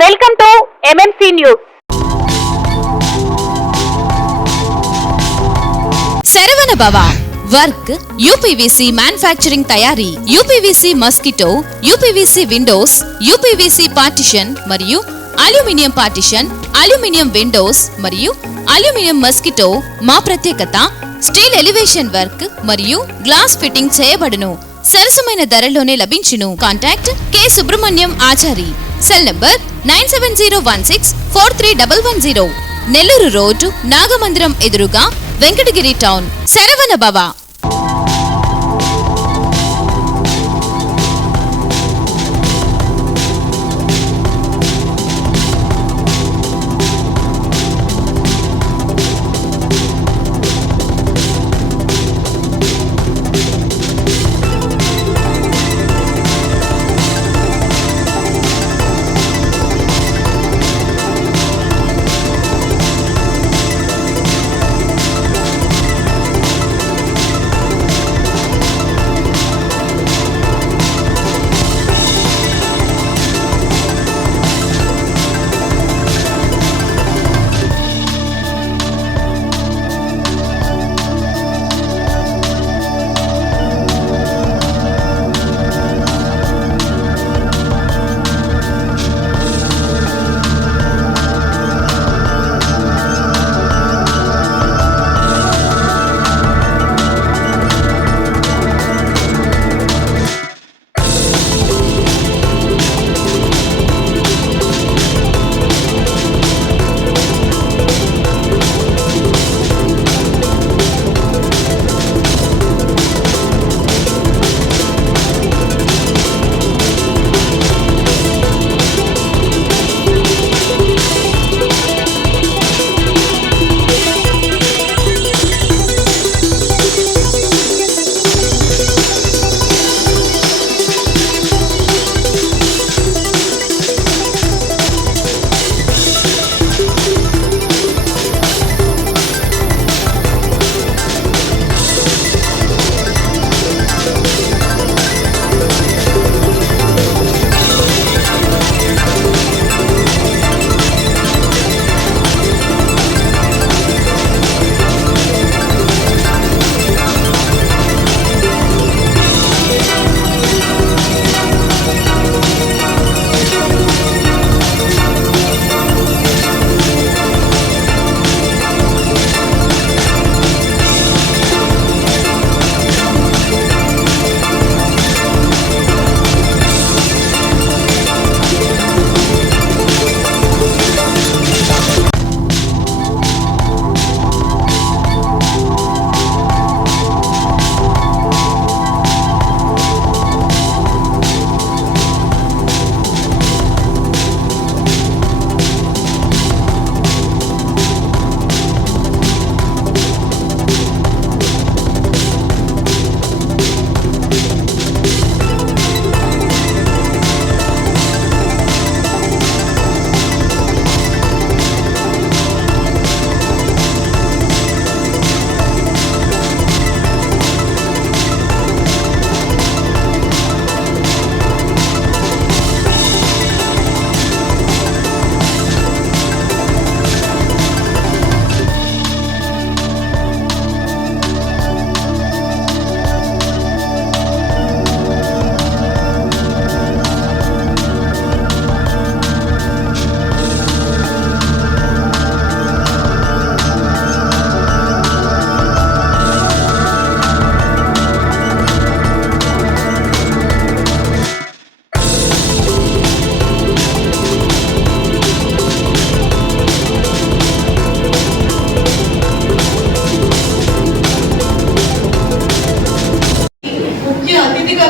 Welcome to MMC news. Saravana భవ work UPVC manufacturing తయారీ, UPVC mosquito, UPVC Windows, UPVC partition మరియు aluminium partition, aluminium Windows మరియు aluminium mosquito. మా ప్రత్యేకత steel elevation work మరియు glass fitting చేయబడును. సరసమైన ధరలోనే లభించును. Contact K Subrahmanyam Achari. Cell number 9701643110. Nellore road, Nagamandiram ఎదురుగా, వెంకటగిరి టౌన్. శరవణ భవ.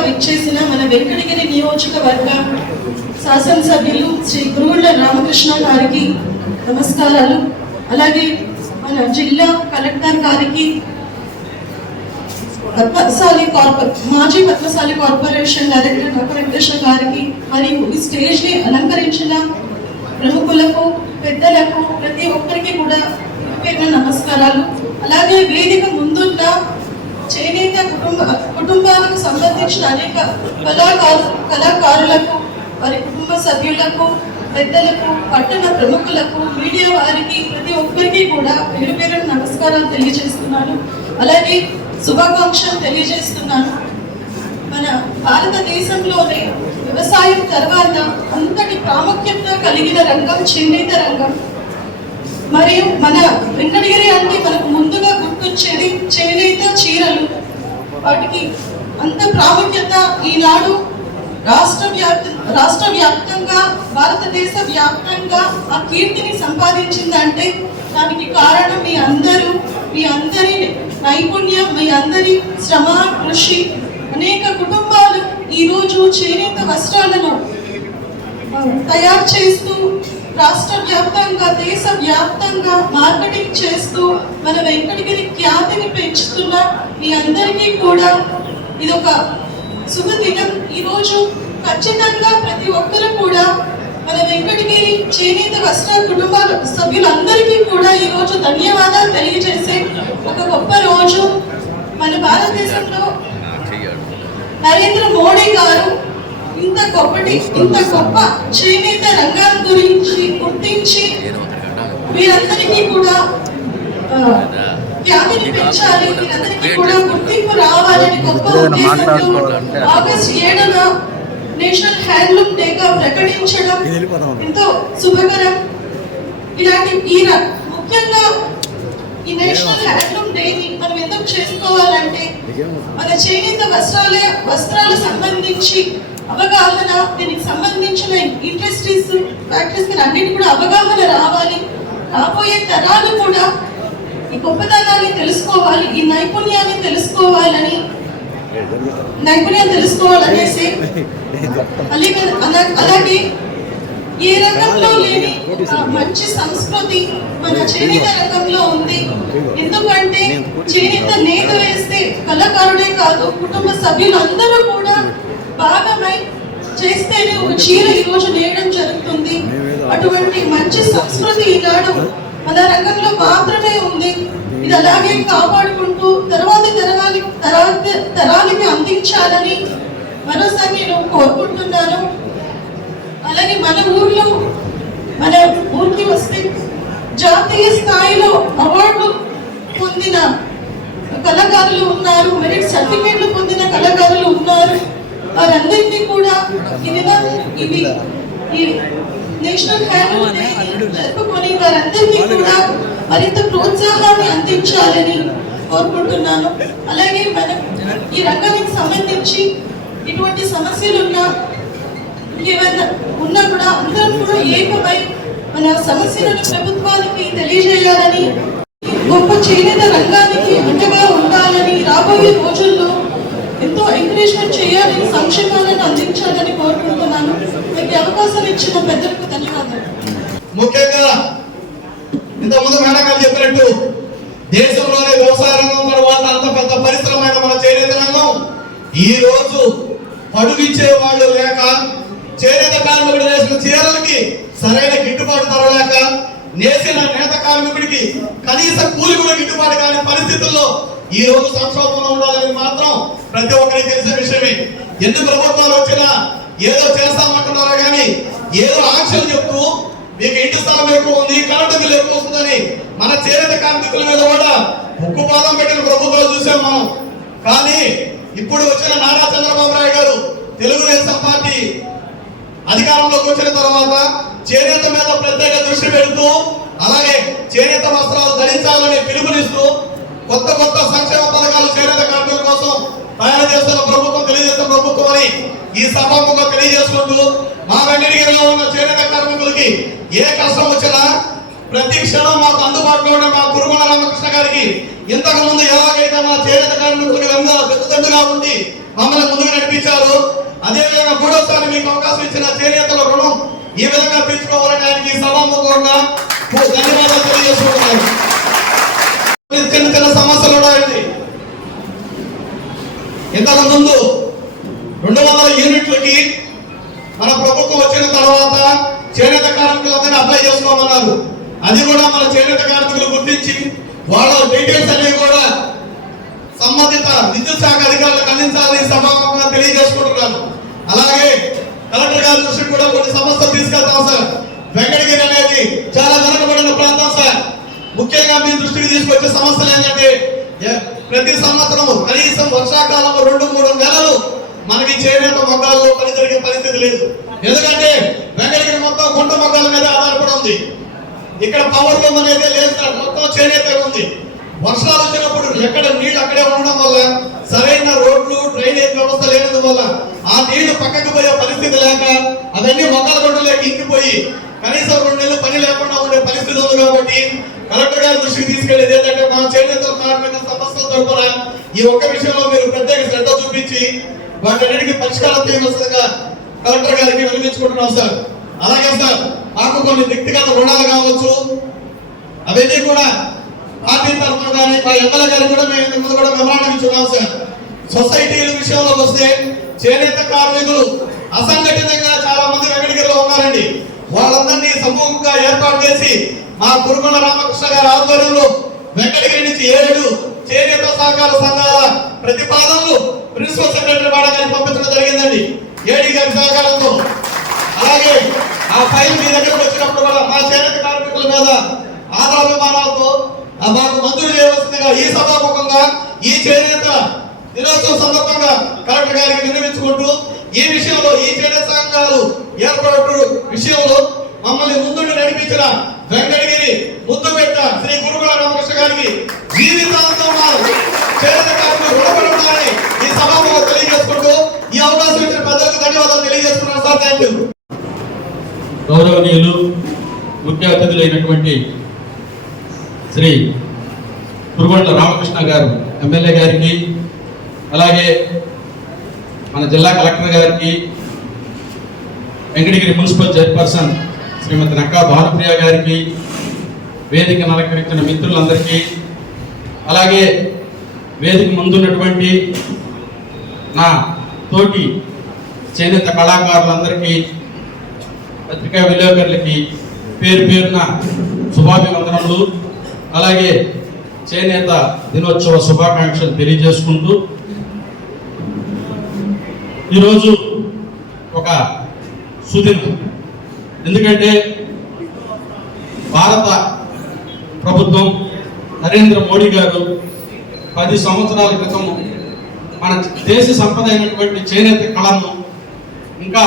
విచ్చేసిన మన వెంకటగిరి నియోజకవర్గ శాసనసభ్యులు శ్రీ గురుగుళ్ళ రామకృష్ణ గారికి నమస్కారాలు. అలాగే మన జిల్లా కలెక్టర్ గారికి, మాజీ Padmashali corporation director doctor Venkateswara గారికి, మరియు ఈ స్టేజ్ ని అలంకరించిన ప్రముఖులకు, పెద్దలకు, ప్రతి ఒక్కరికి కూడా నమస్కారాలు. అలాగే వేదిక ముందున్న చేనేత కుటుంబాలకు సంబంధించిన అనేక కళాకారులకు, వారి కుటుంబ సభ్యులకు, పెద్దలకు, పట్టణ ప్రముఖులకు, మీడియా వారికి, ప్రతి ఒక్కరికి కూడా పేరు పేరు నమస్కారాలు తెలియజేస్తున్నాను. అలాగే శుభాకాంక్షలు తెలియజేస్తున్నాను. మన భారతదేశంలోనే వ్యవసాయం తర్వాత అంతటి ప్రాముఖ్యత కలిగిన రంగం చేనేత రంగం. మరియు మన వెంకటగిరి అంటే మనకు ముందుగా గుర్తొచ్చేది చేనేత చీరలు. వాటికి అంత ప్రాముఖ్యత ఈనాడు రాష్ట్ర వ్యాప్తంగా, భారతదేశ వ్యాప్తంగా ఆ కీర్తిని సంపాదించిందంటే దానికి కారణం మీ అందరి నైపుణ్యం, మీ అందరి శ్రమ, కృషి. అనేక కుటుంబాలు ఈరోజు చేనేత వస్త్రాలను తయారు చేస్తూ రాష్ట్ర వ్యాప్తంగా, దేశ వ్యాప్తంగా మార్కెటింగ్ చేస్తూ మన వెంకటగిరి ఖ్యాతిని పెంచుతున్న మీ అందరికీ కూడా ఇదొక శుభదినం. ఈరోజు ఖచ్చితంగా ప్రతి ఒక్కరు కూడా మన వెంకటగిరి చేనేత వస్త్ర కుటుంబాల సభ్యులందరికీ కూడా ఈరోజు ధన్యవాదాలు తెలియజేసే ఒక గొప్ప రోజు. మన భారతదేశంలో నరేంద్ర మోడీ గారు ఇంత గొప్ప చేనేత రంగాల గురించి గుర్తించి వీరందరికీ కూడా ఖ్యాతిని పెంచాలి, వీరందరికీ కూడా గుర్తింపు రావాలని గొప్ప ఉద్దేశంతో ఆగస్టు 7న నేషనల్ హ్యాండ్లూమ్ డేగా ప్రకటించడం ఎంతో శుభకరం. ఇలాంటి ముఖ్యంగా ఈ నేషనల్ హ్యాండ్లూమ్ డేని మనం ఎందుకు చేసుకోవాలంటే మన చేనేత వస్త్రాలు సంబంధించి అవగాహన, దీనికి సంబంధించిన ఇండస్ట్రీస్, ఫ్యాక్టరీస్ అన్నిటి కూడా అవగాహన రావాలి. రాబోయే తరాలు కూడా ఈ గొప్పతనాన్ని తెలుసుకోవాలి, ఈ నైపుణ్యాన్ని తెలుసుకోవాలనేసి అలాగే ఏ రంగంలో లేని మంచి సంస్కృతి మన చేనేత రంగంలో ఉంది. ఎందుకంటే చేనేత నేత వేస్తే కళాకారుడే కాదు, కుటుంబ సభ్యులందరూ కూడా భాగమై చేస్తేనే ఒక చీర ఈరోజు నేయడం జరుగుతుంది. అటువంటి మంచి సంస్కృతి ఈనాడు మన రంగంలో మాత్రమే ఉంది. ఇది అలాగే కాపాడుకుంటూ తరాలకి అందించాలని మరోసారి నేను కోరుకుంటున్నాను. అలాగే మన ఊరికి వస్తే జాతీయ స్థాయిలో అవార్డు పొందిన కళాకారులు ఉన్నారు, మెరిట్ సర్టిఫికేట్లు పొందిన కళాకారులు ఉన్నారు. వారందరికీ కూడా ఈ నేషనల్ హ్యాండ్లూమ్ డే జరుపుకొని వారందరికీ కూడా మరింత ప్రోత్సాహాన్ని అందించాలని కోరుకుంటున్నాను. అలాగే మనం ఈ రంగానికి సంబంధించి ఇటువంటి సమస్యలు ఏమైనా ఉన్నా కూడా అందరం కూడా ఏకమై మన సమస్యలను ప్రభుత్వానికి తెలియజేయాలని, గొప్ప చేనేత రంగానికి అండగా ఉండాలని, రాబోయే రోజుల్లో ఎంతో ఎంకరేజ్మెంట్ చేయాలని, సంక్షేమాలను అందించాలని కోరుకుంటున్నాను. మీకు అవకాశం ఇచ్చిన పెద్దలకు ధన్యవాదాలు. ముఖ్యంగా ఇంతకుముందు మేడం గారు చెప్పినట్టు దేశంలోనే వ్యవసాయ రంగం తర్వాత అంత పెద్ద పరిశ్రమైన మన చేనేత రంగం ఈ రోజు పడుగిచ్చే వాళ్ళు లేక, చేనేత కార్మికుడు వేసిన చీరలకి సరైన గిట్టుబాటు ధర లేక, నేసిన నేత కార్మికుడికి కనీస కూలి కూడా గిట్టుబాటు కాని పరిస్థితుల్లో ఈ రోజు సంక్షోభంలో ఉండాలని మాత్రం ప్రతి ఒక్కరికి తెలిసిన విషయమే. ఎన్ని ప్రభుత్వాలు వచ్చినా ఏదో చేస్తామంటున్నారో కానీ ఏదో ఆంక్షలు చెప్తూ మీకు ఇంటి స్థలం ఎక్కువ ఉంది, కరెంటు బిల్లు ఎక్కువ వస్తుందని మన చేనేత కార్మికుల మీద కూడా ఉక్కుపాదం పెట్టిన ప్రభుత్వాలు చూసాం మనం. కానీ ఇప్పుడు వచ్చిన నారా చంద్రబాబు నాయుడు గారు తెలుగుదేశం పార్టీ అధికారంలోకి వచ్చిన తర్వాత చేనేత మీద ప్రత్యేక దృష్టి పెడుతూ, అలాగే చేనేత వస్త్రాలు ధరించాలని పిలుపునిస్తూ కొత్త సంక్షేమ పథకాలు చేనేత కార్మికుల కోసం తయారు చేస్తున్న ప్రభుత్వం తెలుగుదేశం ప్రభుత్వం అని ఈ సభాముఖంగా తెలియజేసుకుంటూ, మా వెంకటగిరిలో ఉన్న చేనేత కార్మికులకి ఏ కష్టం వచ్చినా ప్రతి క్షణం మాకు అందుబాటులో ఉన్న మా కురుమల రామకృష్ణ గారికి ఇంతకు ముందు ఎలాగైతే మా చేనేత కార్మికులకి వెన్నుదండుగా ఉండి మమ్మల్ని ముందుకు నడిపించారు, అదేవిధంగా మూడోసారి మీకు అవకాశం ఇచ్చిన చేనేతల రుణం ఈ విధంగా తీర్చుకోవాలని ఆయనకి ఈ సభాముఖంగా ధన్యవాదాలు తెలియజేసుకుంటున్నాను. చిన్న సమస్యలు ఉన్నాయండి. ఇంతకు ముందు 200 యూనిట్లకి మన ప్రభుత్వం వచ్చిన తర్వాత చేనేత కార్మికులందరినీ అప్లై చేసుకోమన్నారు. అది కూడా మన చేనేత కార్మికులు గుర్తించి వాళ్ళ డీటెయిల్స్ అనేవి కూడా సంబంధిత విద్యుత్ శాఖ అధికారులకు అందించాలని సభాముఖంగా తెలియజేసుకుంటున్నాను. అలాగే కలెక్టర్ గారి దృష్టికి కూడా కొన్ని సమస్యలు తీసుకెళ్తాం సార్. వెంకటగిరి అనేది చాలా వెనుకబడిన ప్రాంతం సార్. ముఖ్యంగా మీ దృష్టికి తీసుకొచ్చే సమస్యలు ఏంటంటే ప్రతి సంవత్సరం కనీసం వర్షాకాలం 2-3 నెలలు మనకి చేనేత మొక్కల్లో పని జరిగే పరిస్థితి లేదు. ఎందుకంటే వెంకటగిరి మొత్తం గుంట మొక్కల మీద ఆధారపడి ఉంది. ఇక్కడ పవర్ లూమ్ అనేది లేదు సార్, మొత్తం చేనేత ఉంది. వర్షాలు వచ్చినప్పుడు ఎక్కడ నీళ్లు అక్కడే ఉండడం వల్ల సరైన రోడ్లు డ్రైనేజ్ వ్యవస్థ లేనందువల్ల ఆ నీళ్లు పక్కకు పోయే పరిస్థితి లేక అవన్నీ మొక్కల గొడ్డలోకి ఇంకిపోయి కనీసం 2 నెలలు పని లేకుండా ఉండే పరిస్థితి ఉంది. కాబట్టి కలెక్టర్ గారి దృష్టికి తీసుకెళ్లేది ఏంటంటే మన చేనేత కార్మిక సమస్యల తరపున ఈ ఒక్క విషయంలో మీరు ప్రత్యేక శ్రద్ధ చూపించి వాటన్నిటికీ పరిష్కారం చేయవలసిందిగా కలెక్టర్ గారికి వినిపించుకుంటున్నాం సార్. అలాగే సార్, మాకు కొన్ని వ్యక్తిగత రుణాలు కావచ్చు, అవన్నీ కూడా పార్టీ తరఫున కానీ మా ఎమ్మెల్యే గారికి కూడా మేము ముందు కూడా మెమరాండం ఇచ్చున్నాం సార్. సొసైటీల విషయంలోకి వస్తే చేనేత కార్మికులు అసంఘటితంగా చాలా మంది వెంకటగిరిలో ఉన్నారండి. వాళ్ళందరినీ సమూహంగా ఏర్పాటు చేసి మా కురుమల రామకృష్ణ గారి ఆధ్వర్యంలో వెంకటగిరి నుంచి 7 చేనేత సహకార సంఘాల ప్రతిపాదనలు ప్రిన్సిపల్ సెక్రటరీ వాడగారికి పంపించడం జరిగిందండి, ఏడీ గారి సహకారంతో. అలాగే ఆ ఫైల్ మీ దగ్గరకు వచ్చినప్పుడు కూడా మా చేనేత కార్మికుల మీద ఆదరాభిమానాలతో మాకు మంజూరు చేయవలసిందిగా ఈ సభాముఖంగా ఈ చేనేత దినోత్సవం సందర్భంగా కలెక్టర్ గారికి విన్నవించుకుంటూ ఈ విషయంలో ఈ చేనేత సంఘాలు ఏర్పడు విషయంలో మమ్మల్ని ముందుండి నడిపించిన వెంకటగిరి ముద్దుబెట్ట శ్రీ కురుమల రామకృష్ణ గారికి జీవితాంతం చేనేత కార్మికులు రుణపడి ఉన్నారని ఈ సభాముఖంగా తెలియజేసుకుంటూ ఈ అవకాశం ఇచ్చిన ప్రజలకు ధన్యవాదాలు తెలియజేస్తున్నాను సార్. Thank you. గౌరవనీయులు ముఖ్య అతిథులైనటువంటి శ్రీ కురుగొండ్ల రామకృష్ణ గారు ఎమ్మెల్యే గారికి, అలాగే మన జిల్లా కలెక్టర్ గారికి, వెంకటగిరి మున్సిపల్ చైర్పర్సన్ శ్రీమతి నక్కా భానుప్రియ గారికి, వేదికను అలంకరించిన మిత్రులందరికీ, అలాగే వేదిక ముందున్నటువంటి నా తోటి చేనేత కళాకారులందరికీ, పత్రికా విలేకరులకి పేరు పేరున శుభాభివందనలు, అలాగే చేనేత దినోత్సవ శుభాకాంక్షలు తెలియజేసుకుంటూ ఈరోజు ఒక సుదినం. ఎందుకంటే భారత ప్రభుత్వం నరేంద్ర మోడీ గారు 10 సంవత్సరాల క్రితం మన దేశ సంపద అయినటువంటి చేనేత కళను ఇంకా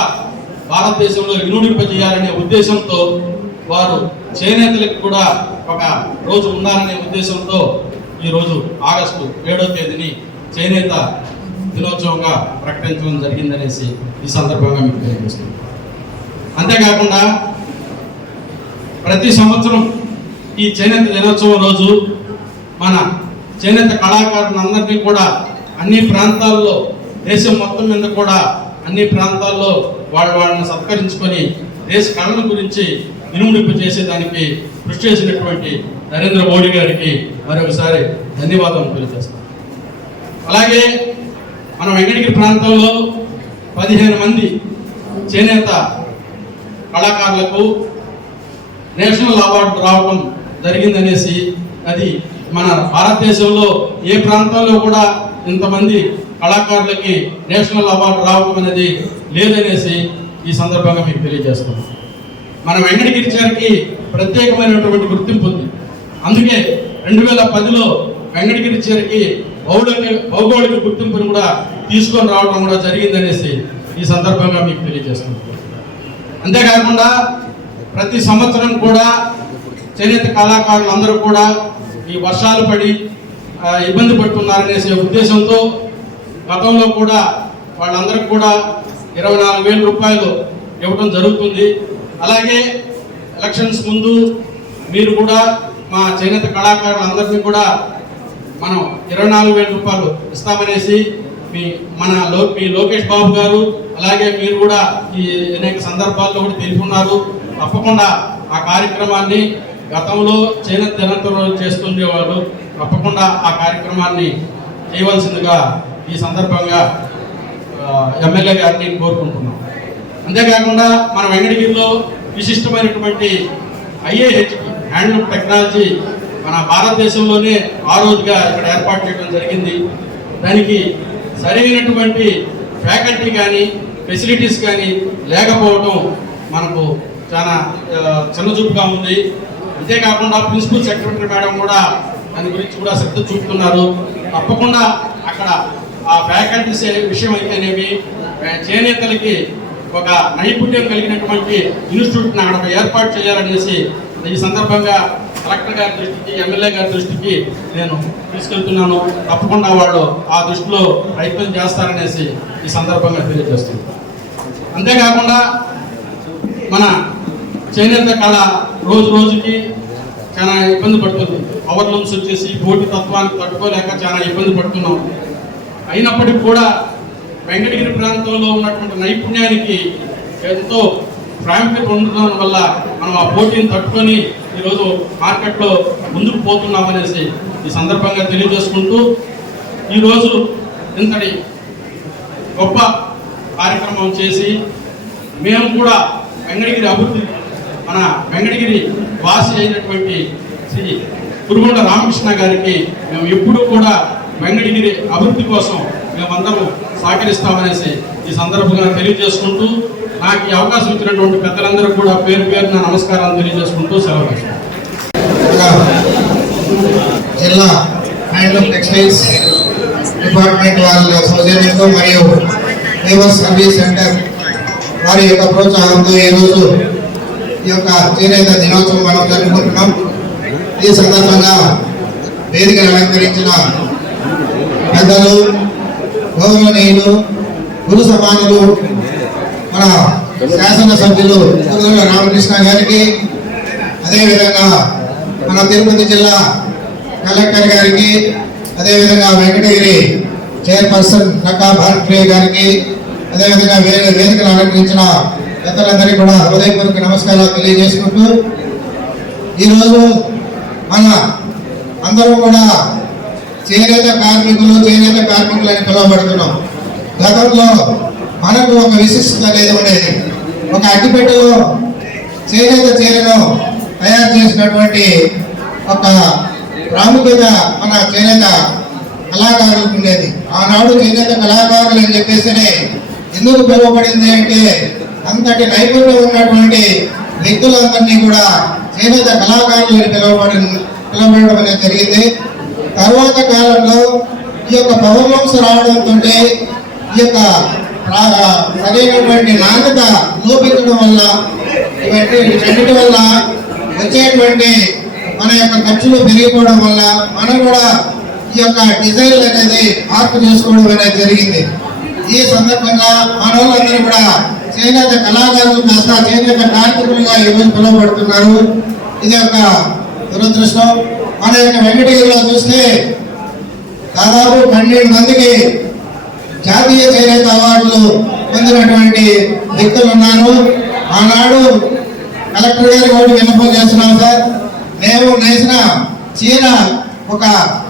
భారతదేశంలో ఇనుడింపజేయాలనే ఉద్దేశంతో వారు చేనేతలకు కూడా ఒక రోజు ఉండాలనే ఉద్దేశంతో ఈరోజు ఆగస్టు 7వ తేదీని చేనేత దినోత్సవంగా ప్రకటించడం జరిగిందనేసి ఈ సందర్భంగా మీకు తెలియజేస్తుంది. అంతేకాకుండా ప్రతి సంవత్సరం ఈ చేనేత దినోత్సవం రోజు మన చేనేత కళాకారులందరినీ కూడా అన్ని ప్రాంతాల్లో, దేశం మొత్తం మీద కూడా అన్ని ప్రాంతాల్లో వాళ్ళని సత్కరించుకొని దేశ కళల గురించి ఇనుముడింపు చేసేదానికి కృషి చేసినటువంటి నరేంద్ర మోడీ గారికి మరొకసారి ధన్యవాదాలు తెలియజేస్తాం. అలాగే మన వెంకటగిరి ప్రాంతంలో 15 మంది చేనేత కళాకారులకు నేషనల్ అవార్డు రావడం జరిగిందనేసి, అది మన భారతదేశంలో ఏ ప్రాంతంలో కూడా ఇంతమంది కళాకారులకి నేషనల్ అవార్డు రావడం అనేది లేదనేసి ఈ సందర్భంగా మీకు తెలియజేస్తున్నాం. మన వెంకటగిరి గారికి ప్రత్యేకమైనటువంటి గుర్తింపు ఉంది. అందుకే 2010లో వెంకటగిరి గారికి భౌగోళిక గుర్తింపును కూడా తీసుకొని రావడం కూడా జరిగిందనేసి ఈ సందర్భంగా మీకు తెలియజేస్తున్నాం. అంతేకాకుండా ప్రతి సంవత్సరం కూడా చేనేత కళాకారులు అందరూ కూడా ఈ వర్షాలు పడి ఇబ్బంది పడుతున్నారనేసి ఉద్దేశంతో గతంలో కూడా వాళ్ళందరికీ కూడా 24,000 రూపాయలు ఇవ్వడం జరుగుతుంది. అలాగే ఎలక్షన్స్ ముందు మీరు కూడా మా చేనేత కళాకారులందరినీ కూడా మనం 24,000 రూపాయలు ఇస్తామనేసి మీ లోకేష్ బాబు గారు, అలాగే మీరు కూడా ఈ అనేక సందర్భాల్లో కూడా తెలుపున్నారు. తప్పకుండా ఆ కార్యక్రమాన్ని గతంలో చేనేత దినోత్సవం చేస్తుండేవాళ్ళు, తప్పకుండా ఆ కార్యక్రమాన్ని చేయవలసిందిగా ఈ సందర్భంగా ఎమ్మెల్యే గారిని కోరుకుంటున్నాం. అంతేకాకుండా మన వెంకటగిరిలో విశిష్టమైనటువంటి IAH హ్యాండ్లూమ్ టెక్నాలజీ మన భారతదేశంలోనే ఆ రోజుగా ఇక్కడ ఏర్పాటు చేయడం జరిగింది. దానికి సరైనటువంటి ఫ్యాకల్టీ కానీ ఫెసిలిటీస్ కానీ లేకపోవడం మనకు చాలా చిన్నచూపుగా ఉంది. అంతేకాకుండా ప్రిన్సిపల్ సెక్రటరీ మేడం కూడా దాని గురించి కూడా శ్రద్ధ చూపుతున్నారు. తప్పకుండా అక్కడ ఆ ఫ్యాకల్టీస్ విషయం అయితేనేమి చేనేతలకి ఒక నైపుణ్యం కలిగినటువంటి ఇన్స్టిట్యూట్ని అక్కడ ఏర్పాటు చేయాలనేసి ఈ సందర్భంగా కలెక్టర్ గారి దృష్టికి, ఎమ్మెల్యే గారి దృష్టికి నేను తీసుకెళ్తున్నాను. తప్పకుండా వాళ్ళు ఆ దృష్టిలో ప్రయత్నం చేస్తారనేసి ఈ సందర్భంగా తెలియజేస్తున్నాను. అంతేకాకుండా మన చేనేత కళ రోజు రోజుకి చాలా ఇబ్బంది పడుతుంది. పవర్ లూమ్స్ వచ్చేసి పోటీ తత్వానికి తట్టుకోలేక చాలా ఇబ్బంది పడుతున్నాం. అయినప్పటికీ కూడా వెంకటగిరి ప్రాంతంలో ఉన్నటువంటి నైపుణ్యానికి ఎంతో ప్రాముఖ్యత ఉండడం వల్ల మనం ఆ పోటీని తట్టుకొని ఈరోజు మార్కెట్లో ముందుకు పోతున్నామనేసి ఈ సందర్భంగా తెలియజేసుకుంటూ, ఈరోజు ఇంతటి గొప్ప కార్యక్రమం చేసి మేము కూడా వెంకటగిరి అభివృద్ధి, మన వెంకటగిరి వాసి అయినటువంటి శ్రీ కురుగొండ రామకృష్ణ గారికి మేము ఎప్పుడూ కూడా వెంకటగిరి అభివృద్ధి కోసం మేమందరం సహకరిస్తామనేసి ఈ సందర్భంగా తెలియజేసుకుంటూ, నాకు ఈ అవకాశం ఇచ్చినటువంటి పెద్దలందరూ కూడా పేరు పేరున నమస్కారాలు తెలియజేసుకుంటూ సెలవు జిల్లా హ్యాండ్లూమ్ టెక్స్టైల్స్ డిపార్ట్మెంట్ వాళ్ళ సౌజన్యంతో మరియు లేబర్ సర్వీస్ సెంటర్ వారి యొక్క ప్రోత్సాహంతో ఈరోజు ఈ యొక్క చేనేత దినోత్సవం మనం జరుపుకుంటున్నాం. ఈ సందర్భంగా వేదికను అలంకరించిన పెద్దలు, గౌరవనీయులు, గురు సమానులు, మన శాసనసభ్యులు కురుగొండ రామకృష్ణ గారికి, అదేవిధంగా మన తిరుపతి జిల్లా కలెక్టర్ గారికి, అదేవిధంగా వెంకటగిరి చైర్పర్సన్ నక్కా భారతీయ గారికి, అదేవిధంగా వేదికను అలంకరించిన పెద్దలందరికీ కూడా హృదయపూర్వక నమస్కారాలు తెలియజేసుకుంటూ, ఈరోజు మన అందరూ కూడా చేనేత కార్మికులు అని పిలువబడుతున్నాం. గతంలో మనకు ఒక విశిష్టత అనేది ఉండేది. ఒక అగ్గిపెట్టెలో చేనేత చీరను తయారు చేసినటువంటి ఒక ప్రాముఖ్యత మన చేనేత కళాకారులకు ఉండేది. ఆనాడు చేనేత కళాకారులు అని చెప్పేసి ఎందుకు పిలువబడింది అంటే, అంతటి నైపుణ్యం ఉన్నటువంటి వ్యక్తులందరినీ కూడా చేనేత కళాకారులు పిలువబడడం అనేది జరిగింది. తర్వాత కాలంలో ఈ యొక్క పవర్ లూమ్స్ రావడంతో ఈ యొక్క సరైనటువంటి నాణ్యత లోపించడం వల్ల, వీటన్నిటి వల్ల వచ్చేటువంటి మన యొక్క ఖర్చులు పెరిగిపోవడం వల్ల మనం కూడా ఈ యొక్క డిజైన్ అనేది మార్పు చేసుకోవడం అనేది జరిగింది. ఈ సందర్భంగా మన వాళ్ళందరూ కూడా చేనేత కళాకారులు కాస్త చేనేత కార్మికులుగా ఈరోజు పిలువబడుతున్నారు. ఇది ఒక దురదృష్టం. మన యొక్క వెంకటగిరిలో చూస్తే దాదాపు 12 మందికి జాతీయ చేనేత అవార్డులు పొందినటువంటి వ్యక్తులు ఉన్నారు. ఆనాడు కలెక్టర్ గారి కూడా విన్నపం చేస్తున్నాం సార్, మేము నేసిన చీర ఒక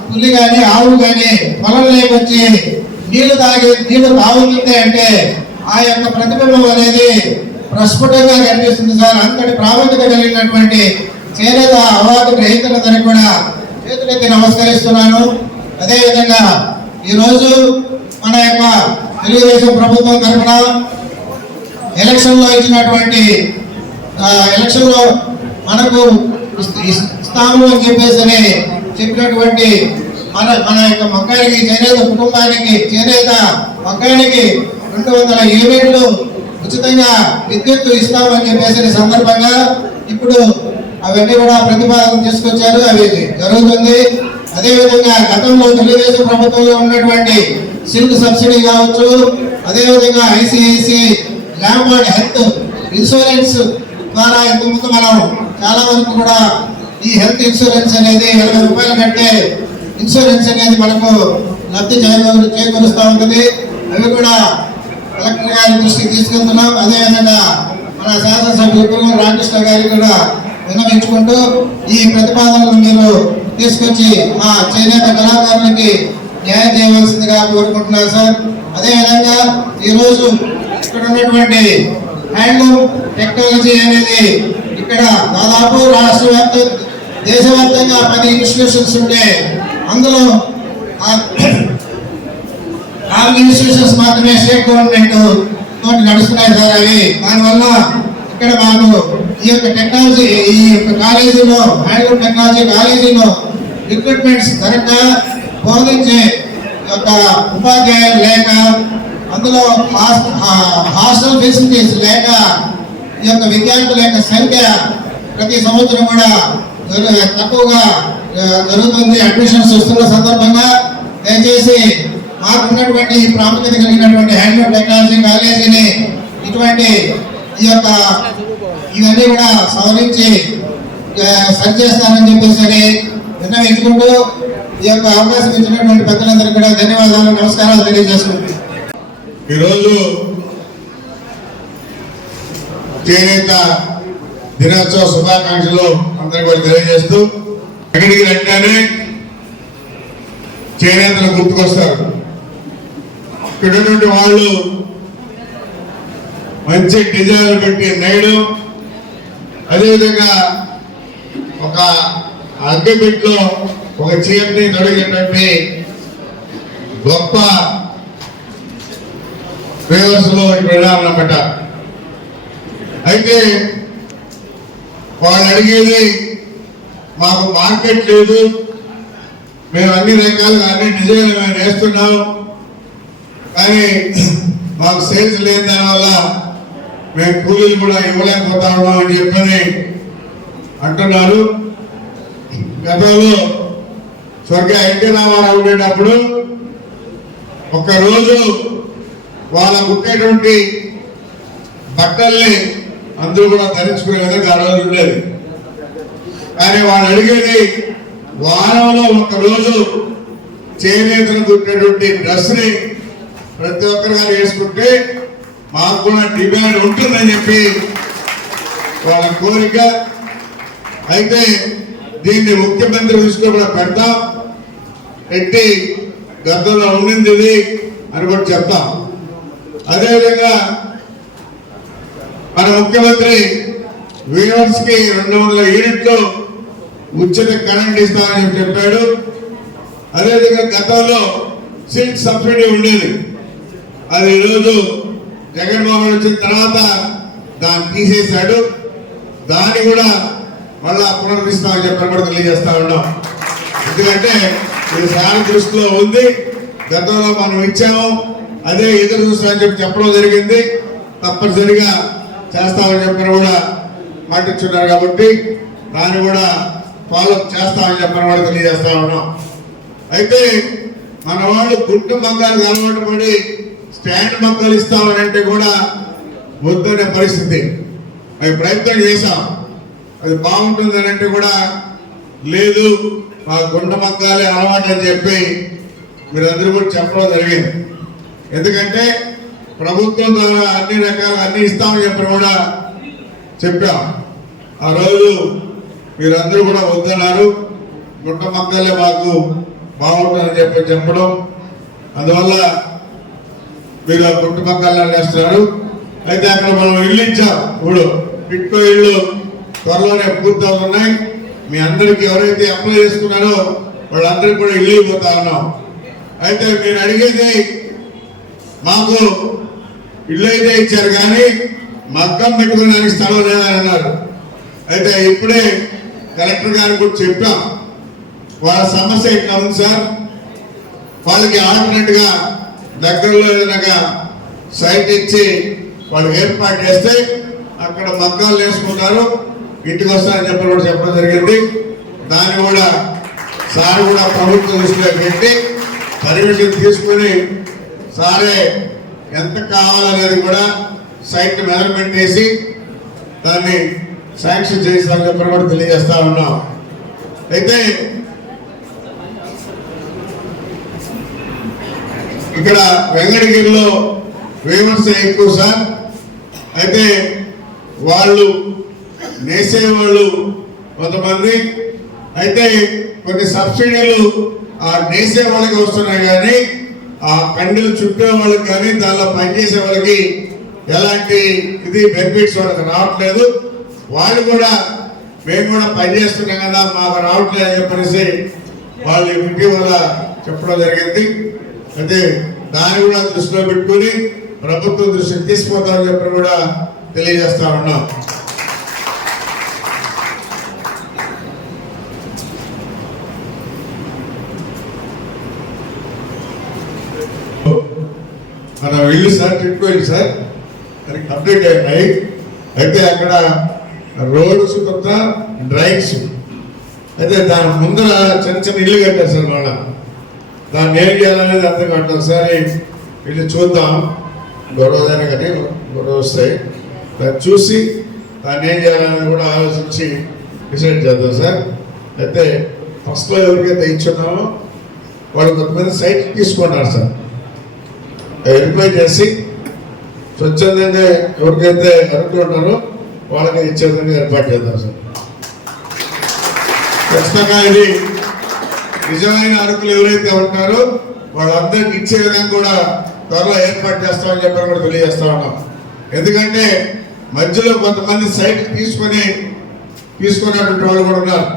పులి కానీ ఆవు కానీ పొలంలోకి వచ్చి నీళ్లు తాగుతుంది అంటే ఆ యొక్క ప్రతిబింబం అనేది ప్రస్ఫుటంగా కనిపిస్తుంది సార్. అంతటి ప్రాముఖ్యత కలిగినటువంటి చేనేత అవార్డు గ్రహీతలందరికీ కూడా చేతులెత్తి నమస్కరిస్తున్నాను. అదేవిధంగా ఈరోజు మన యొక్క తెలుగుదేశం ప్రభుత్వం తరఫున ఎలక్షన్లో ఇచ్చినటువంటి ఎలక్షన్లో మనకు ఇస్తాము అని చెప్పేసి చెప్పినటువంటి మన యొక్క మగ్గానికి, చేనేత కుటుంబానికి, చేనేత మగ్గానికి 200 యూనిట్లు ఉచితంగా విద్యుత్ ఇస్తామని చెప్పేసి సందర్భంగా ఇప్పుడు అవన్నీ కూడా ప్రతిపాదన తీసుకొచ్చారు. అవి జరుగుతుంది. అదేవిధంగా గతంలో తెలుగుదేశం ప్రభుత్వంలో ఉన్నటువంటి సిల్క్ సబ్సిడీ కావచ్చు, అదేవిధంగా ICICI ల్యాండ్ హెల్త్ ఇన్సూరెన్స్ ద్వారా ఇంతకుముందు మనం చాలా వరకు కూడా ఈ హెల్త్ ఇన్సూరెన్స్ అనేది 20 రూపాయలు కట్టే ఇన్సూరెన్స్ అనేది మనకు లబ్ధి చేకూరుస్తూ ఉంటుంది. అవి కూడా కలెక్టర్ గారి దృష్టికి తీసుకెళ్తున్నాం. అదేవిధంగా మన శాసనసభ్యులు కురుగొండ రామకృష్ణ గారికి కూడా విన్నవించుకుంటూ ఈ ప్రతిపాదనలు మీరు తీసుకొచ్చి మా చేనేత కళాకారులకి న్యాయం చేయవలసిందిగా కోరుకుంటున్నారు సార్. అదేవిధంగా ఈరోజు ఇక్కడ ఉన్నటువంటి హ్యాండ్లూమ్ టెక్నాలజీ అనేది ఇక్కడ దాదాపు దేశవ్యాప్తంగా 10 ఇన్స్టిట్యూషన్స్ ఉంటే అందులో 4 ఇన్స్టిట్యూషన్స్ మాత్రమే స్టేట్ గవర్నమెంట్ తోటి నడుస్తున్నాయి సార్ అవి. దానివల్ల ఇక్కడ మాకు ఈ యొక్క టెక్నాలజీ ఈ యొక్క కాలేజీలో హ్యాండ్లూమ్ టెక్నాలజీ కాలేజీలో రిక్రూట్మెంట్స్ కరెక్ట్ గా బోధించే యొక్క ఉపాధ్యాయులు లేక, అందులో హాస్టల్ ఫెసిలిటీస్ లేక, ఈ యొక్క విద్యార్థుల యొక్క సంఖ్య ప్రతి సంవత్సరం కూడా తక్కువగా జరుగుతుంది. అడ్మిషన్స్ వస్తున్న సందర్భంగా దయచేసి మాకు ఉన్నటువంటి ప్రాముఖ్యత కలిగినటువంటి హ్యాండ్లూమ్ టెక్నాలజీ కాలేజీని ఇటువంటి ఈ యొక్క ఇవన్నీ కూడా సవరించి సరిచేస్తానని చెప్పేసి విన్నవించుకుంటూ ఈ యొక్క అవకాశం ఇచ్చినటువంటి పెద్దలందరికీ కూడా ధన్యవాదాలు, నమస్కారాలు తెలియజేసుకుంటున్నాను. ఈరోజు చేనేత దినోత్సవ శుభాకాంక్షలు అందరికీ కూడా తెలియజేస్తూ, ఎక్కడికి వెంటనే చేనేతలు గుర్తుకొస్తారు. ఇక్కడ ఉన్నటువంటి వాళ్ళు మంచి డిజైన్లు పెట్టి నేయడం, అదేవిధంగా ఒక అగ్గిపెట్లో ఒక చీరని తొడిగినటువంటి గొప్ప వ్యవస్థలో ఇక్కడ అన్నమాట. అయితే వాళ్ళు అడిగేది, మాకు మార్కెట్ లేదు, మేము అన్ని రకాలుగా అన్ని డిజైన్లు మేము వేస్తున్నాం, కానీ మాకు సేల్స్ లేని దానివల్ల మేము కూలీలు కూడా ఇవ్వలేకపోతా ఉన్నాం అని చెప్పని అంటున్నారు. గతంలో స్వర్గీయ ఎన్టీ రామారావు ఉండేటప్పుడు ఒక్కరోజు వాళ్ళ కుట్టేటువంటి బట్టల్ని అందరూ కూడా ధరించుకునే విధంగా ఆ రోజు ఉండేది. కానీ వాళ్ళు అడిగేది, వారంలో ఒక్కరోజు చేనేతలు కుట్టేటువంటి డ్రెస్ని ప్రతి ఒక్కరు గారు వేసుకుంటే మాకు కూడా డిమాండ్ ఉంటుందని చెప్పి వాళ్ళ కోరిక. అయితే దీన్ని ముఖ్యమంత్రి దృష్టిలో కూడా పెడతాం, పెట్టి గతంలో ఉండింది ఇది అని కూడా చెప్తాం. అదేవిధంగా మన ముఖ్యమంత్రి వీవర్స్ కి 200 యూనిట్లు ఉచిత కరెంట్ ఇస్తామని చెప్పాడు. అదేవిధంగా గతంలో సిల్క్ సబ్సిడీ ఉండేది, అది ఈరోజు జగన్మోహన్ వచ్చిన తర్వాత దాన్ని తీసేశాడు. దాన్ని కూడా మళ్ళా పునరుద్ధరిస్తామని చెప్పని కూడా తెలియజేస్తా ఉన్నాం. ఎందుకంటే ఇది సార్ దృష్టిలో ఉంది, గతంలో మనం ఇచ్చాము, అదే ఎదురు చూస్తామని చెప్పి చెప్పడం జరిగింది. తప్పనిసరిగా చేస్తామని చెప్పని కూడా మాటిచ్చున్నారు కాబట్టి దాన్ని కూడా ఫాలోఅప్ చేస్తామని చెప్పని కూడా తెలియజేస్తా ఉన్నాం. అయితే మన వాళ్ళు గుంటు మగ్గాలకు అలవాటు పడి స్టాండ్ మగ్గాలు ఇస్తామని అంటే కూడా వద్దనే పరిస్థితి. అవి ప్రయత్నం చేశాం, అది బాగుంటుందని అంటే కూడా లేదు, మా గుంట మగ్గాలే అలవాటు అని చెప్పి మీరందరూ కూడా చెప్పడం జరిగింది. ఎందుకంటే ప్రభుత్వం ద్వారా అన్ని రకాలుగా అన్ని ఇస్తామని చెప్పని కూడా చెప్పాం. ఆ రోజు మీరందరూ కూడా వద్దన్నారు, గుంట మగ్గాలే మాకు బాగుంటుందని చెప్పి చెప్పడం, అందువల్ల మీరు ఆ గుంట మగ్గాలు వేస్తున్నారు. అయితే అక్కడ మనం ఇల్లు ఇచ్చాం, ఇప్పుడు టిట్కో ఇళ్ళు త్వరలోనే పూర్తవుతున్నాయి. మీ అందరికి ఎవరైతే అప్లై చేసుకున్నారో వాళ్ళందరికీ కూడా ఇల్లు ఇవ్వబోతా ఉన్నాం. అయితే మీరు అడిగేది, మాకు ఇల్లు అయితే ఇచ్చారు కానీ మగ్గం పెట్టుకోవడానికి స్థలం లేదని అన్నారు. అయితే ఇప్పుడే కలెక్టర్ గారికి కూడా చెప్పాం, వాళ్ళ సమస్య ఇట్లా ఉంది సార్, వాళ్ళకి ఆల్టర్నేట్ గా దగ్గరలో ఏదైనా సైట్ ఇచ్చి వాళ్ళు ఏర్పాటు చేస్తే అక్కడ మగ్గాలు వేసుకుంటారు, ఇంటికి వస్తారని చెప్పి కూడా చెప్పడం జరిగింది. దాన్ని కూడా సార్ కూడా ప్రభుత్వ దృష్టిలో పెట్టి పర్మిషన్ తీసుకుని సారే ఎంత కావాలనేది కూడా సైట్ మెజర్మెంట్ చేసి దాన్ని శాంక్షన్ చేస్తారని చెప్పి కూడా తెలియజేస్తా ఉన్నాం. అయితే ఇక్కడ వెంకటగిరిలో వేవర్స్ ఎక్కువ సార్. అయితే వాళ్ళు నేసేవాళ్ళు కొంతమంది, అయితే కొన్ని సబ్సిడీలు ఆ నేసే వాళ్ళకి వస్తున్నాయి కానీ ఆ కండలు చుట్టే వాళ్ళకి కానీ దానిలో పనిచేసే వాళ్ళకి ఎలాంటి ఇది బెనిఫిట్స్ వాళ్ళకి రావట్లేదు. వాళ్ళు కూడా మేము కూడా పనిచేస్తున్నాం కదా మాకు రావట్లేదు అని చెప్పేసి వాళ్ళు ఇటీవల చెప్పడం జరిగింది. అయితే దాన్ని కూడా దృష్టిలో పెట్టుకుని ప్రభుత్వం దృష్టికి తీసుకుపోతామని చెప్పి కూడా తెలియజేస్తా ఉన్నాం. మన ఇల్లు సార్ ట్రీట్మెంట్ సార్ దానికి అప్డేట్ అయినాయి. అయితే అక్కడ రోడ్స్ కొత్త డ్రైన్స్ అయితే దాని ముందర చిన్న చిన్న ఇల్లు కట్టారు సార్. మళ్ళా దాన్ని ఏం చేయాలనేది అర్థం కట్టారు సార్. ఇల్లు చూద్దాం, గొడవదాన్ని కట్టి గొడవ వస్తాయి, దాన్ని చూసి దాన్ని ఏం చేయాలనేది కూడా ఆలోచించి డిసైడ్ చేద్దాం సార్. అయితే ఫస్ట్లో ఎవరికైతే ఇచ్చున్నామో వాళ్ళు కొంతమంది సైట్ తీసుకున్నారు సార్. వెరిఫై చేసి స్వచ్ఛందంగా ఎవరికైతే అర్హులు ఉన్నారో వాళ్ళకి ఇచ్చే విధంగా ఏర్పాటు చేద్దాం సార్. ఖచ్చితంగా ఇది నిజమైన అర్హులు ఎవరైతే ఉంటారో వాళ్ళందరికీ ఇచ్చే విధంగా కూడా త్వరలో ఏర్పాటు చేస్తామని చెప్పి కూడా తెలియజేస్తా ఉన్నాం. ఎందుకంటే మధ్యలో కొంతమంది సైట్ తీసుకున్నటువంటి వాళ్ళు కూడా ఉన్నారు.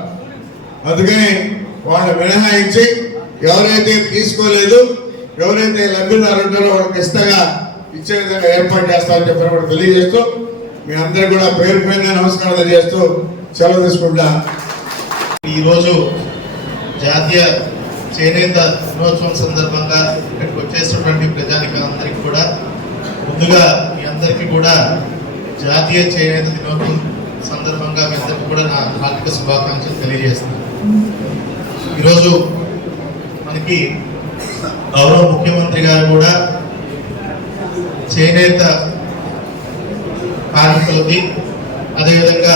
అందుకని వాళ్ళు మినహాయించి ఎవరైతే తీసుకోలేదు, ఎవరైతే లబ్ధిదారు ఉంటారో వాళ్ళకి ఇష్టంగా ఇచ్చే విధంగా ఏర్పాటు చేస్తామని చెప్పి కూడా తెలియజేస్తూ మీ అందరూ కూడా పేరు పైన నమస్కారం తెలియజేస్తూ సెలవు తీసుకుంటా. ఈరోజు జాతీయ చేనేత దినోత్సవం సందర్భంగా ఇక్కడికి వచ్చేసినటువంటి ప్రజానికందరికీ కూడా ముందుగా మీ అందరికీ కూడా జాతీయ చేనేత దినోత్సవం సందర్భంగా మీ అందరికీ కూడా నా హార్దిక శుభాకాంక్షలు తెలియజేస్తున్నాను. ఈరోజు మనకి గౌరవ ముఖ్యమంత్రి గారు కూడా చేనేత కార్మికులకి అదేవిధంగా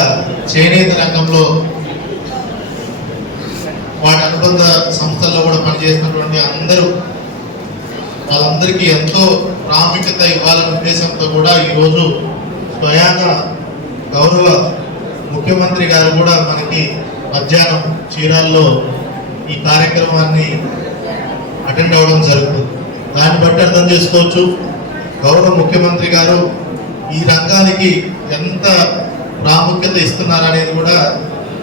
చేనేత రంగంలో వాటి అనుబంధ సంస్థల్లో కూడా పనిచేసినటువంటి వాళ్ళందరికీ ఎంతో ప్రాముఖ్యత ఇవ్వాలనే ఉద్దేశంతో కూడా ఈరోజు స్వయంగా గౌరవ ముఖ్యమంత్రి గారు కూడా మనకి మధ్యాహ్నం చీరాల్లో ఈ కార్యక్రమాన్ని అటెండ్ అవ్వడం జరుగుతుంది. దాన్ని బట్టి అర్థం చేసుకోవచ్చు గౌరవ ముఖ్యమంత్రి గారు ఈ రంగానికి ఎంత ప్రాముఖ్యత ఇస్తున్నారనేది కూడా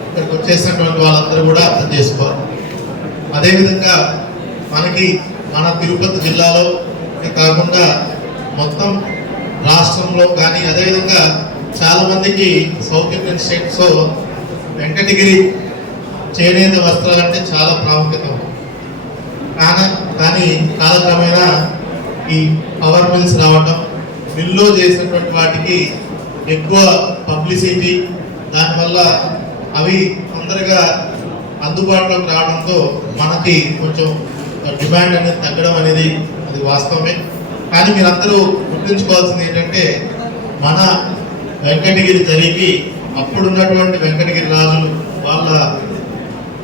ఇక్కడికి వచ్చేసినటువంటి వాళ్ళందరూ కూడా అర్థం చేసుకోవాలి. అదేవిధంగా మన తిరుపతి జిల్లాలో కాకుండా మొత్తం రాష్ట్రంలో కానీ అదేవిధంగా చాలా మందికి సౌత్ ఇండియన్ స్టేట్స్లో వెంకటగిరి చేనేత వస్త్రాలు అంటే చాలా ప్రాముఖ్యత. కానీ కాలక్రమేణా ఈ పవర్ మిల్స్ రావటం, మిల్లో చేసినటువంటి వాటికి ఎక్కువ పబ్లిసిటీ, దానివల్ల అవి తొందరగా అందుబాటులోకి రావడంతో మనకి కొంచెం డిమాండ్ అనేది తగ్గడం అనేది అది వాస్తవమే. కానీ మీరందరూ గుర్తుంచుకోవాల్సింది ఏంటంటే మన వెంకటగిరి జరిగి అప్పుడున్నటువంటి వెంకటగిరి రాజులు వాళ్ళ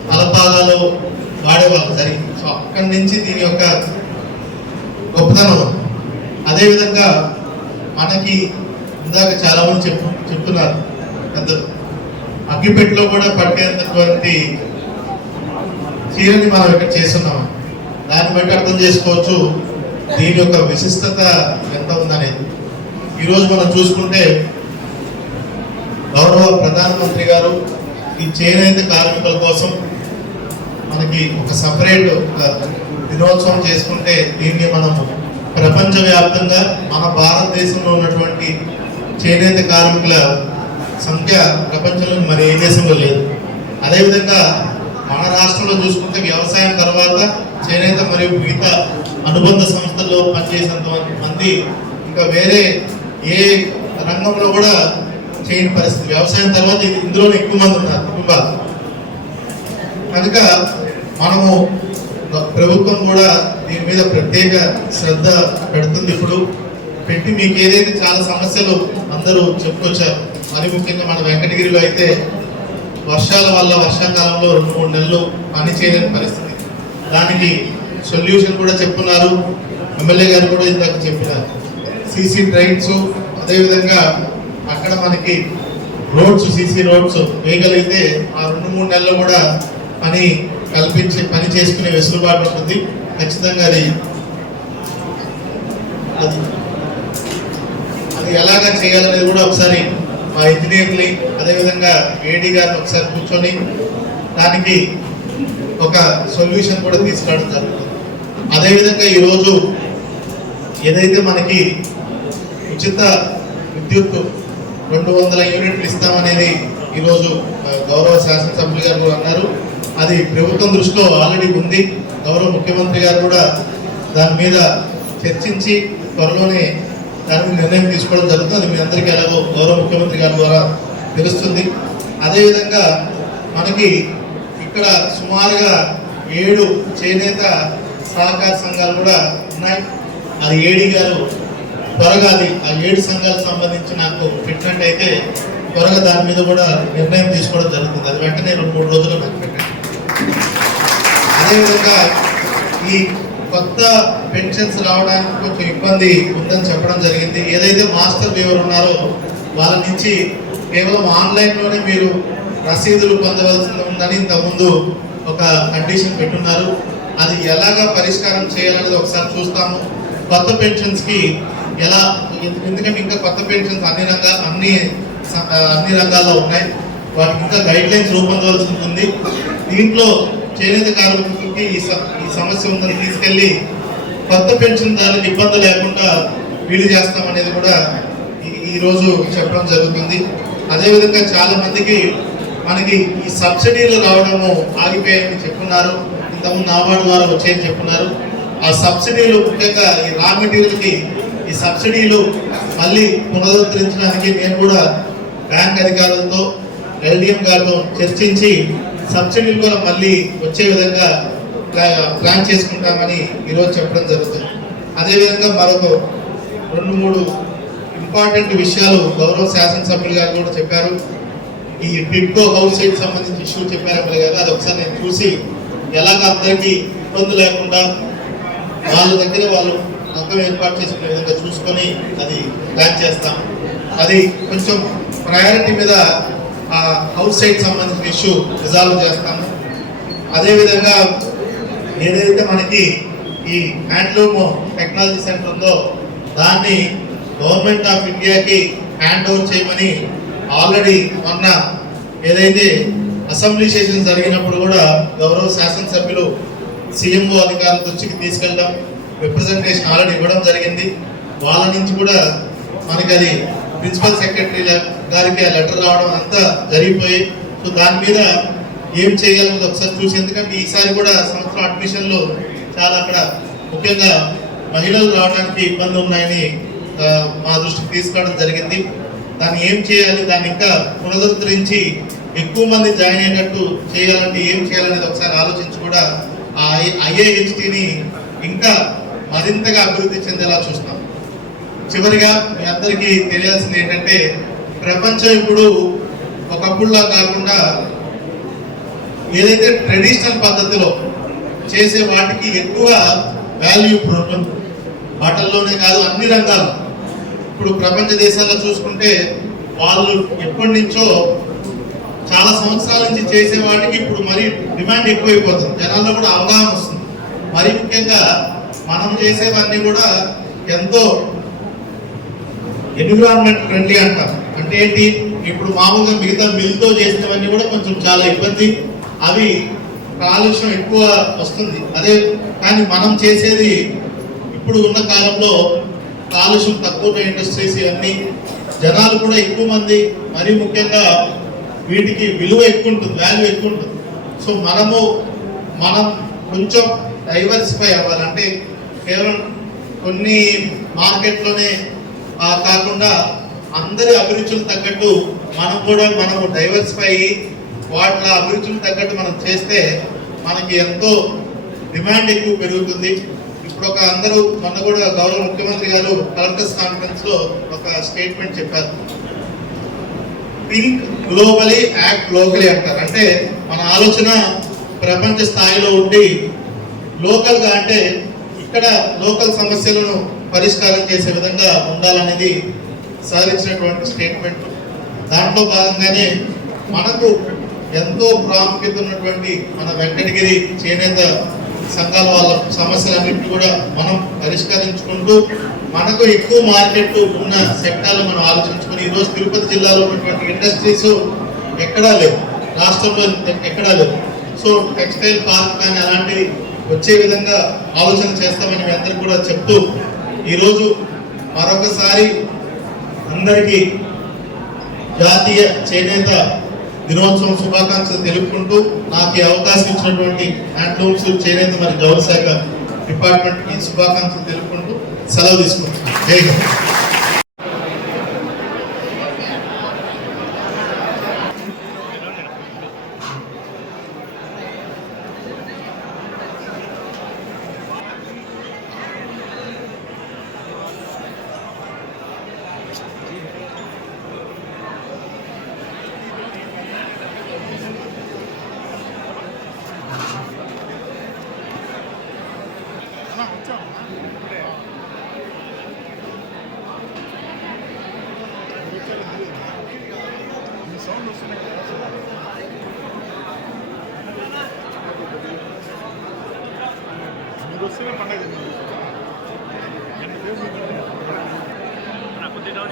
తలపాలలో వాడేవాళ్ళు జరిగి. సో అక్కడి నుంచి దీని యొక్క గొప్పతనం. అదేవిధంగా మనకి ఇందాక చాలా మంది చెప్తున్నారు పెద్దలు, అగ్గిపెట్టెలో కూడా పట్టేటటువంటి చీరని మనం ఇక్కడ చేస్తున్నాం. దాన్ని బట్టి అర్థం చేసుకోవచ్చు దీని యొక్క విశిష్టత ఎంత ఉందనేది. ఈరోజు మనం చూసుకుంటే గౌరవ ప్రధానమంత్రి గారు ఈ చేనేత కార్మికుల కోసం మనకి ఒక సపరేట్ దినోత్సవం చేసుకుంటే దీన్ని మనము ప్రపంచవ్యాప్తంగా మన భారతదేశంలో ఉన్నటువంటి చేనేత కార్మికుల సంఖ్య ప్రపంచంలో మరి ఏ దేశంలో లేదు. అదేవిధంగా మన రాష్ట్రంలో చూసుకుంటే వ్యవసాయం తర్వాత చేనేత మరియు మిగతా అనుబంధ సంస్థల్లో పనిచేసినంత మంది ఇంకా వేరే ఏ రంగంలో కూడా చేయని పరిస్థితి. వ్యవసాయం తర్వాత ఇందులో ఎక్కువ మంది ఉన్నారు కుటుంబాలు. కనుక మనము ప్రభుత్వం కూడా దీని మీద ప్రత్యేక శ్రద్ధ పెడుతుంది. ఇప్పుడు పెట్టి మీకు ఏదైతే చాలా సమస్యలు అందరూ చెప్పుకొచ్చారు. మరి ముఖ్యంగా మన వెంకటగిరిలో అయితే వర్షాల వల్ల వర్షాకాలంలో 2-3 నెలలు పని చేయలేని పరిస్థితి. దానికి సొల్యూషన్ కూడా చెప్తున్నారు. ఎమ్మెల్యే గారు కూడా ఇందాక చెప్పినారు. సీసీ డ్రైన్స్, అదేవిధంగా అక్కడ మనకి రోడ్స్, సీసీ రోడ్స్ వేయగలిగితే ఆ 2-3 నెలలు కూడా పని చేసుకునే వెసులుబాటు ఉంటుంది. ఖచ్చితంగా అది ఎలాగా చేయాలనేది కూడా ఒకసారి మా ఇంజనీర్ని అదేవిధంగా ఏడీ గారిని ఒకసారి కూర్చొని దానికి ఒక సొల్యూషన్ కూడా తీసుకురావడం జరుగుతుంది. అదేవిధంగా ఈరోజు ఏదైతే మనకి ఉచిత విద్యుత్ 200 యూనిట్లు ఇస్తామనేది ఈరోజు గౌరవ శాసనసభ్యులు గారు కూడా అన్నారు. అది ప్రభుత్వం దృష్టిలో ఆల్రెడీ ఉంది. గౌరవ ముఖ్యమంత్రి గారు కూడా దాని మీద చర్చించి త్వరలోనే దాని మీద నిర్ణయం తీసుకోవడం జరుగుతుంది. అది మీ అందరికీ ఎలాగో గౌరవ ముఖ్యమంత్రి గారి ద్వారా తెలుస్తుంది. అదేవిధంగా మనకి ఇక్కడ సుమారుగా 7 చేనేత సహకార సంఘాలు కూడా ఉన్నాయి. అది ఏడీ గారు త్వరగా ఆ 7 సంఘాలకు సంబంధించి నాకు పెట్టినట్టయితే త్వరగా దాని మీద కూడా నిర్ణయం తీసుకోవడం జరుగుతుంది. అది వెంటనే 2-3 రోజుల్లో నాకు పెట్టండి. అదేవిధంగా ఈ కొత్త పెన్షన్స్ రావడానికి కొంచెం ఇబ్బంది ఉందని చెప్పడం జరిగింది. ఏదైతే మాస్టర్ వీవర్ ఉన్నారో వాళ్ళ నుంచి కేవలం ఆన్లైన్లోనే మీరు రసీదులు పొందవలసి ఉందని ఇంతకుముందు ఒక కండిషన్ పెట్టున్నారు. అది ఎలాగా పరిష్కారం చేయాలనేది ఒకసారి చూస్తాము. కొత్త పెన్షన్స్కి ఎలా, ఎందుకంటే ఇంకా కొత్త పెన్షన్స్ అన్ని రంగాల్లో ఉన్నాయి. వాటికి ఇంకా గైడ్ లైన్స్ రూపొందవలసి ఉంటుంది. దీంట్లో చేనేత కార్మికులకి ఈ సమస్య ఉందని తీసుకెళ్లి కొత్త పెన్షన్ దానికి ఇబ్బంది లేకుండా వీలు చేస్తామనేది కూడా ఈరోజు చెప్పడం జరుగుతుంది. అదేవిధంగా చాలా మందికి మనకి ఈ సబ్సిడీలు రావడము ఆగిపోయాయని చెప్పున్నారు. ఇంతకుముందు నాబార్డు ద్వారా వచ్చాయని చెప్పున్నారు. ఆ సబ్సిడీలు ముఖ్యంగా ఈ రా మెటీరియల్కి ఈ సబ్సిడీలు మళ్ళీ పునరుద్ధరించడానికి నేను కూడా బ్యాంక్ అధికారులతో ఎల్డిఎం గారితో చర్చించి సబ్సిడీలు కూడా మళ్ళీ వచ్చే విధంగా ప్లాన్ చేసుకుంటామని ఈరోజు చెప్పడం జరుగుతుంది. అదేవిధంగా మరొక 2-3 ఇంపార్టెంట్ విషయాలు గౌరవ శాసనసభ్యులు గారు కూడా చెప్పారు. ఈ టిడ్కో హౌస్ సైట్ సంబంధించిన ఇష్యూ చెప్పారు ఎమ్మెల్యే గారు. అది ఒకసారి నేను చూసి ఎలాగ అందరికీ ఇబ్బంది లేకుండా వాళ్ళ దగ్గర వాళ్ళు మొత్తం ఏర్పాటు చేసుకునే విధంగా చూసుకొని అది ప్లాన్ చేస్తాం. అది కొంచెం ప్రయారిటీ మీద ఆ హౌస్ సైట్ సంబంధించిన ఇష్యూ రిజాల్వ్ చేస్తాము. అదేవిధంగా ఏదైతే మనకి ఈ హ్యాండ్లూమ్ టెక్నాలజీ సెంటర్ ఉందో దాన్ని గవర్నమెంట్ ఆఫ్ ఇండియాకి హ్యాండ్ ఓవర్ చేయమని ఆల్రెడీ మొన్న ఏదైతే అసెంబ్లీ సెషన్ జరిగినప్పుడు కూడా గౌరవ శాసనసభ్యులు సీఎంఓ అధికారుల దృష్టికి తీసుకెళ్ళడం, రిప్రజెంటేషన్ ఆల్రెడీ ఇవ్వడం జరిగింది. వాళ్ళ నుంచి కూడా మనకి అది ప్రిన్సిపల్ సెక్రటరీ గారికి ఆ లెటర్ రావడం అంతా జరిగిపోయి, సో దాని మీద ఏం చేయాలన్నది ఒకసారి చూసి, ఎందుకంటే ఈసారి కూడా సంవత్సరం అడ్మిషన్లు చాలా అక్కడ ముఖ్యంగా మహిళలు రావడానికి ఇబ్బంది ఉన్నాయని మా దృష్టికి తీసుకోవడం జరిగింది. దాన్ని ఏం చేయాలి, దాన్ని ఇంకా పునరుద్ధరించి ఎక్కువ మంది జాయిన్ అయ్యేటట్టు చేయాలంటే ఏం చేయాలనేది ఒకసారి ఆలోచించి కూడా ఆ ఐఏహెచ్టీని ఇంకా మరింతగా అభివృద్ధి చెందేలా చూస్తాం. చివరిగా మీ అందరికీ తెలియాల్సింది ఏంటంటే, ప్రపంచం ఇప్పుడు ఒకప్పుడులా కాకుండా ఏదైతే ట్రెడిషనల్ పద్ధతిలో చేసే వాటికి ఎక్కువ వాల్యూ ఇప్పుడు ఉంటుంది. బట్టల్లోనే కాదు, అన్ని రంగాల్లో. ఇప్పుడు ప్రపంచ దేశాల్లో చూసుకుంటే వాళ్ళు ఎప్పటి నుంచో చాలా సంవత్సరాల నుంచి చేసే వాటికి ఇప్పుడు మరీ డిమాండ్ ఎక్కువైపోతుంది. జనాల్లో కూడా అవగాహన వస్తుంది. మరి ముఖ్యంగా మనం చేసేవన్నీ కూడా ఎంతో ఎన్విరాన్మెంట్ ఫ్రెండ్లీ అంటారు. అంటే ఏంటి, ఇప్పుడు మామూలుగా మిగతా మిల్తో చేసినవన్నీ కూడా కొంచెం చాలా ఇబ్బంది, అవి కాలుష్యం ఎక్కువ వస్తుంది. అదే కానీ మనం చేసేది ఇప్పుడు ఉన్న కాలంలో కాలుష్యం తక్కువ ఇండస్ట్రీస్ ఇవన్నీ, జనాలు కూడా ఎక్కువ మంది, మరీ ముఖ్యంగా వీటికి విలువ ఎక్కువ ఉంటుంది, వాల్యూ ఎక్కువ ఉంటుంది. సో మనం కొంచెం డైవర్సిఫై అవ్వాలంటే కేవలం కొన్ని మార్కెట్లోనే కాకుండా అందరి అభిరుచులు తగ్గట్టు మనము డైవర్సిఫై అయ్యి వాటి అభిరుచులు తగ్గట్టు మనం చేస్తే మనకి ఎంతో డిమాండ్ ఎక్కువ పెరుగుతుంది. ఇప్పుడు అందరూ మొన్న కూడా గౌరవ ముఖ్యమంత్రి గారు కలెక్టర్స్ కాన్ఫరెన్స్ లో ఒక స్టేట్మెంట్ చెప్పారు, థింక్ గ్లోబలీ యాక్ట్ లోకలీ అంటారు. అంటే మన ఆలోచన ప్రపంచ స్థాయిలో ఉండి లోకల్గా, అంటే ఇక్కడ లోకల్ సమస్యలను పరిష్కారం చేసే విధంగా ఉండాలనేది సాధించినటువంటి స్టేట్మెంట్. దాంట్లో భాగంగానే మనకు ఎంతో ప్రాముఖ్యత ఉన్నటువంటి మన వెంకటగిరి చేనేత సంఘాల వాళ్ళ సమస్యలన్నింటినీ కూడా మనం పరిష్కరించుకుంటూ మనకు ఎక్కువ మార్కెట్ ఉన్న సెక్టార్లు మనం ఆలోచించుకుని, ఈరోజు తిరుపతి జిల్లాలో ఉన్నటువంటి ఇండస్ట్రీస్ ఎక్కడా లేవు, రాష్ట్రంలో ఎక్కడా లేవు. సో టెక్స్టైల్ పార్క్ కానీ అలాంటివి వచ్చే విధంగా ఆలోచన చేస్తామని మీ అందరికీ కూడా చెప్తూ, ఈరోజు మరొకసారి అందరికీ జాతీయ చేనేత దినోత్సవం శుభాకాంక్షలు తెలుపుకుంటూ నాకు ఈ అవకాశం ఇచ్చినటువంటి హ్యాండ్లూమ్స్ చేనేత మరియు జౌళి శాఖ డిపార్ట్మెంట్కి శుభాకాంక్షలు తెలుపుకుంటూ సెలవు తీసుకుంటున్నాను. జై హింద్. కొద్దిగా